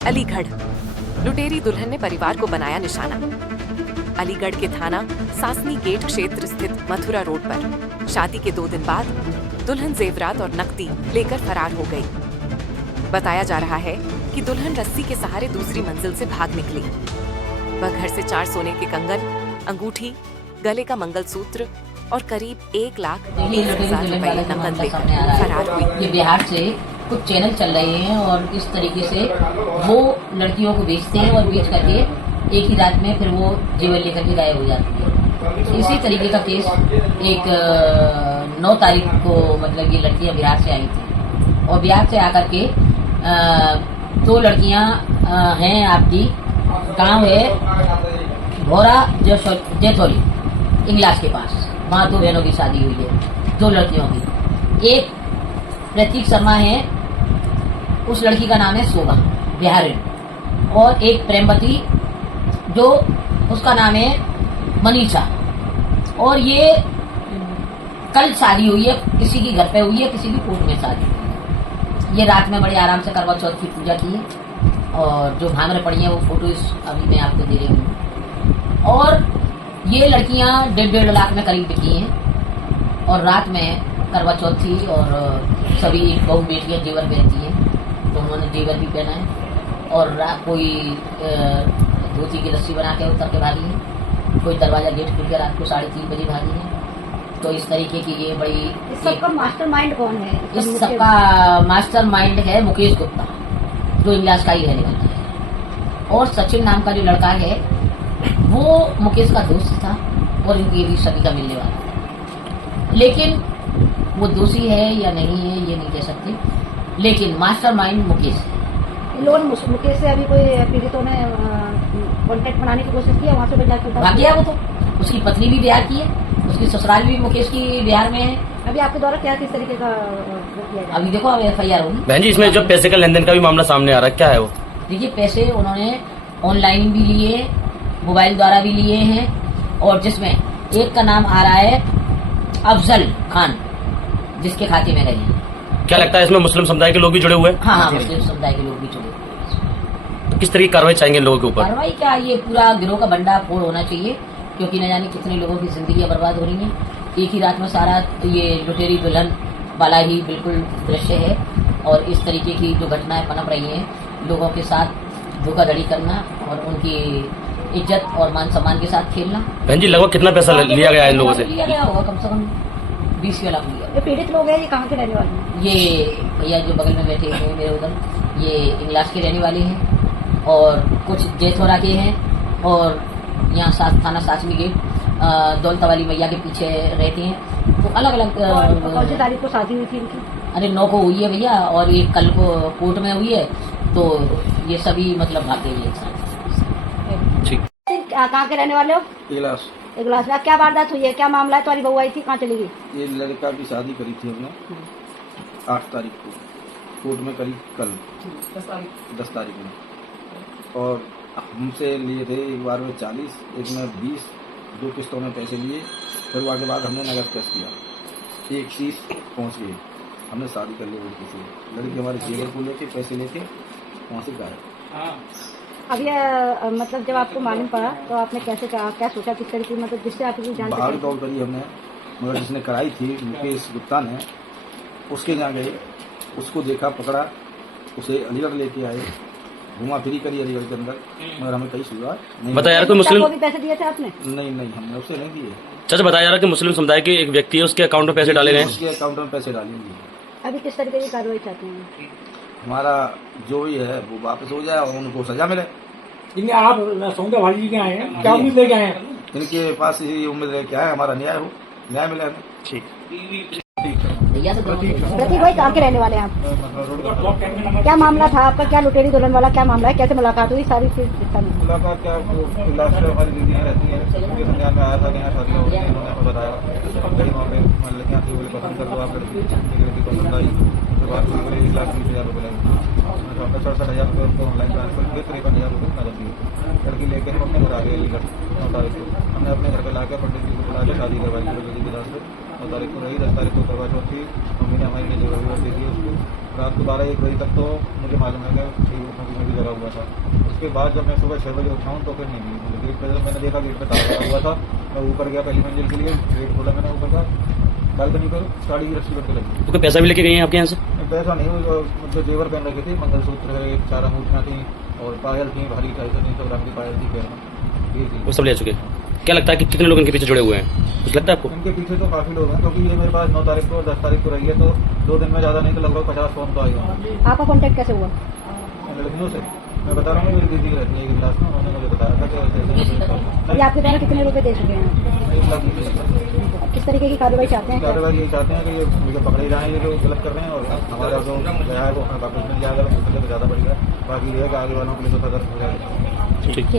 अलीगढ़, लुटेरी दुल्हन ने परिवार को बनाया निशाना। अलीगढ़ के थाना सासनी गेट क्षेत्र स्थित मथुरा रोड पर शादी के 2 दिन बाद दुल्हन जेवरात और नकदी लेकर फरार हो गई। बताया जा रहा है कि दुल्हन रस्सी के सहारे दूसरी मंजिल से भाग निकली। वह घर से 4 सोने के कंगन, अंगूठी, गले का मंगलसूत्र और करीब 1,20,000 रुपए नकद लेकर फरार हुई। ये बिहार से कुछ चैनल चल रहे हैं और इस तरीके से वो लड़कियों को बेचते हैं और बेच करके एक ही रात में फिर वो जेवर लेकर के गायब हो जाती है। इसी तरीके का केस एक 9 तारीख को मतलब ये लड़कियां बिहार से आई थी और बिहार से आकर के 2 लड़कियां हैं आपकी गांव है भोरा जैथोली इंग्लास के पास, वहाँ 2 बहनों की शादी हुई है, 2 लड़कियों की। एक प्रतीक शर्मा है, उस लड़की का नाम है शोभा बिहारी, और एक प्रेमवती जो उसका नाम है मनीषा। और ये कल शादी हुई है, किसी की घर पे हुई है, किसी की कोर्ट में शादी हुई है। ये रात में बड़े आराम से करवा चौथ की पूजा की है और जो भांगरे पड़ी है वो फोटो अभी मैं आपको दे रही हूँ। और ये लड़कियां 1.5 लाख में करीब बिकी हैं और रात में करवा चौथ थी और सभी बहू बेटियां जेवर पहनती हैं तो उन्होंने जेवर भी पहना है। और कोई धोती की रस्सी बना के उतर के भागी है, कोई दरवाजा गेट खुल के रात को 3:30 बजे भागी है। तो इस तरीके की ये बड़ी इस सबका मास्टरमाइंड कौन है? इस सबका मास्टरमाइंड है मुकेश गुप्ता, जो इंग्लास का ही रहने वाला है। और सचिन नाम का जो लड़का है वो मुकेश का दोस्त था और इनकी भी सभी का मिलने वाला था। लेकिन वो दोषी है या नहीं है ये नहीं कह सकते, लेकिन मास्टरमाइंड मुकेश है। लोन मुकेश से अभी कोई पीड़ितों ने कांटेक्ट बनाने की कोशिश किया, वहाँ से भाग गया वो तो। उसकी पत्नी भी बिहार की है, उसकी ससुराल भी मुकेश की बिहार में है। अभी आपके द्वारा क्या किस तरीके का किया जाए? अभी देखो अब FIR होगी। बहन जी, इसमें जो पैसे का लेन देन का भी मामला सामने आ रहा है, क्या है वो? देखिए, पैसे उन्होंने ऑनलाइन भी लिए, मोबाइल द्वारा भी लिए हैं, और जिसमें एक का नाम आ रहा है अफजल खान, जिसके खाते में गए हैं। क्या लगता है इसमें मुस्लिम समुदाय के लोग भी जुड़े हुए हैं? हाँ, मुस्लिम समुदाय के लोग भी जुड़े हुए हैं। तो किस तरह की कार्रवाई चाहेंगे इन लोगों के ऊपर? कार्रवाई क्या, ये पूरा गिरोह का बंडा फोड़ होना चाहिए, क्योंकि न जाने कितने लोगों की जिंदगी बर्बाद हो रही है। एक ही रात में सारा ये लुटेरी दुल्हन वाला ही बिल्कुल दृश्य है और इस तरीके की जो घटनाएं पनप रही हैं, लोगों के साथ धोखाधड़ी करना और उनकी इज्जत और मान सम्मान के साथ खेलना। बहन जी, लगभग कितना पैसा लिया गया है इन लोगों से? लिया गया होगा कम से कम 20 लाख लिया। ये पीड़ित लोग हैं, ये कहाँ के रहने वाले हैं? ये भैया जो बगल में बैठे हैं मेरे उधर, ये इंग्लास के रहने वाले हैं और कुछ जैथोरा के हैं और यहाँ थाना सासनी गेट दौलत वाली मैया के पीछे रहते हैं। तो अलग अलग कौन सी तारीख को शादी हुई थी इनकी? अरे 9 को हुई है भैया, और ये कल को कोर्ट में हुई है। तो ये सभी मतलब भाग गई है। ठीक। कहाँ के रहने वाले हो? इगलास में। क्या वारदात हुई है, क्या मामला है? तुम्हारी बहू आई थी, कहाँ चली गई? ये लड़का की शादी करी थी हमने 8 तारीख को, कोर्ट में करी कल 10 तारीख में। और हमसे लिए थे एक बार में 40, एक में 20, 2 किस्तों में पैसे लिए। फिर वहाँ के बाद हमने नगद कैश किया, 31 पहुँच गए, हमने शादी कर ली लड़की से। लड़की हमारे जेवर को लेके पैसे लेके वहाँ से गायब। अब ये मतलब जब आपको मालूम पड़ा तो आपने कैसे क्या सोचा, किस तरीके मतलब जिससे आपकी जान भाग दौड़ करी हमने, मगर जिसने कराई थी मुकेश गुप्ता ने, उसके यहाँ गए, उसको देखा, पकड़ा, उसे अलीगढ़ लेके आए, घुमा फिरी करी अलीगढ़ के अंदर, मगर हमें कहीं सुझाव नहीं। बताया यार, कोई मुस्लिम को भी पैसे दिए थे आपने? नहीं, हमने उसे नहीं दिए। चाचा, बताया जा रहा है कि मुस्लिम समुदाय के एक व्यक्ति है, उसके अकाउंट में पैसे डाले गए हैं। उसके अकाउंट में पैसे डालेंगे। अभी किस तरीके की कार्रवाई चाहते हैं? हमारा जो भी है वो वापस हो जाए और उनको सजा मिले। जिनके आप सौंदा भाजी के आए हैं, क्या उम्मीद लेके आए हैं? इनके पास यही उम्मीद है, क्या है, हमारा न्याय हो, न्याय मिले हमें। ठीक। भैया तो प्रतीक भाई, कहाँ के रहने वाले हैं आप? क्या मामला था आपका? क्या लुटेरी दुल्हन वाला क्या मामला है? कैसे मुलाकात हुई? सारी चीज मुलाकात क्या, इलाज में हमारी दीदियाँ रहती हैं, उनके संज्ञान में आया था कि यहाँ शादी होगी, उन्होंने बताया कई वहाँ पे लड़कियाँ थी, बोले पसंद कर दो आप लड़की पसंद आई। उसके बाद 1,20,000 रुपये लगे, 67,000 रुपये उनको ऑनलाइन ट्रांसफर किए, 53,000 रुपये नगद दिए। लड़की लेकर हम अपने घर आ गए अलीगढ़ 9 तारीख को। हमने अपने घर पर ला के पंडित जी को बुला के शादी करवाई लड़की की तरफ से। 9 तारीख को रही, 10 तारीख को करवा चौथ थी, मम्मी ने हमारी लिए रविवार दे दिया उसको। रात को 12-1 बजे तक तो मुझे मालूम है कि ठीक उसमें भी लगा हुआ था। उसके बाद जब मैं सुबह 6 बजे उठा हूँ तो फिर नहीं मिली। गेट पर जब मैंने देखा गेट पर ताला लगा हुआ था, मैं ऊपर गया पहली मंजिल के लिए, गेट खोला मैंने ऊपर का, बालकनी पर गाड़ी की रस्सी करके लगी। तो कोई पैसा भी लेके गए हैं आपके यहाँ से? पैसा नहीं, मतलब जेवर पहन रखे थे, मंगलसूत्र, 4 अंगूठियाँ थी और पायल थी, भारी 250 ग्राम की पायल थी पैर में, ये थी। वो सब ले चुके हैं। क्या लगता है कि कितने लोग इनके पीछे जुड़े हुए हैं, कुछ लगता है आपको? इनके पीछे तो काफी लोग हैं, क्योंकि ये मेरे पास 9 तारीख को और 10 तारीख को रही है, तो 2 दिन में ज्यादा नहीं तो लगभग 50 फोन तो आई होंगे आपका कॉन्टेक्ट कैसे हुआ? लड़कियों से। मैं बता रहा हूँ, मेरी दीदी रहती है एक क्लास में, उन्होंने मुझे बताया था कि ये आपके द्वारा कितने रुपए दे चुके हैं? 1 लाख 20 हज़ार। किस तरीके की कार्रवाई चाहते हैं? कार्रवाई ये चाहते हैं कि ये मुझे पकड़े जाएं, ये जो गलत कर रहे हैं, और हमारा जो गया है वो हमें वापस मिल जाएगा, उससे ज़्यादा बढ़िया। बाकी ये है कि आगे वालों के लिए तो सदर हो जाएगा। ठीक।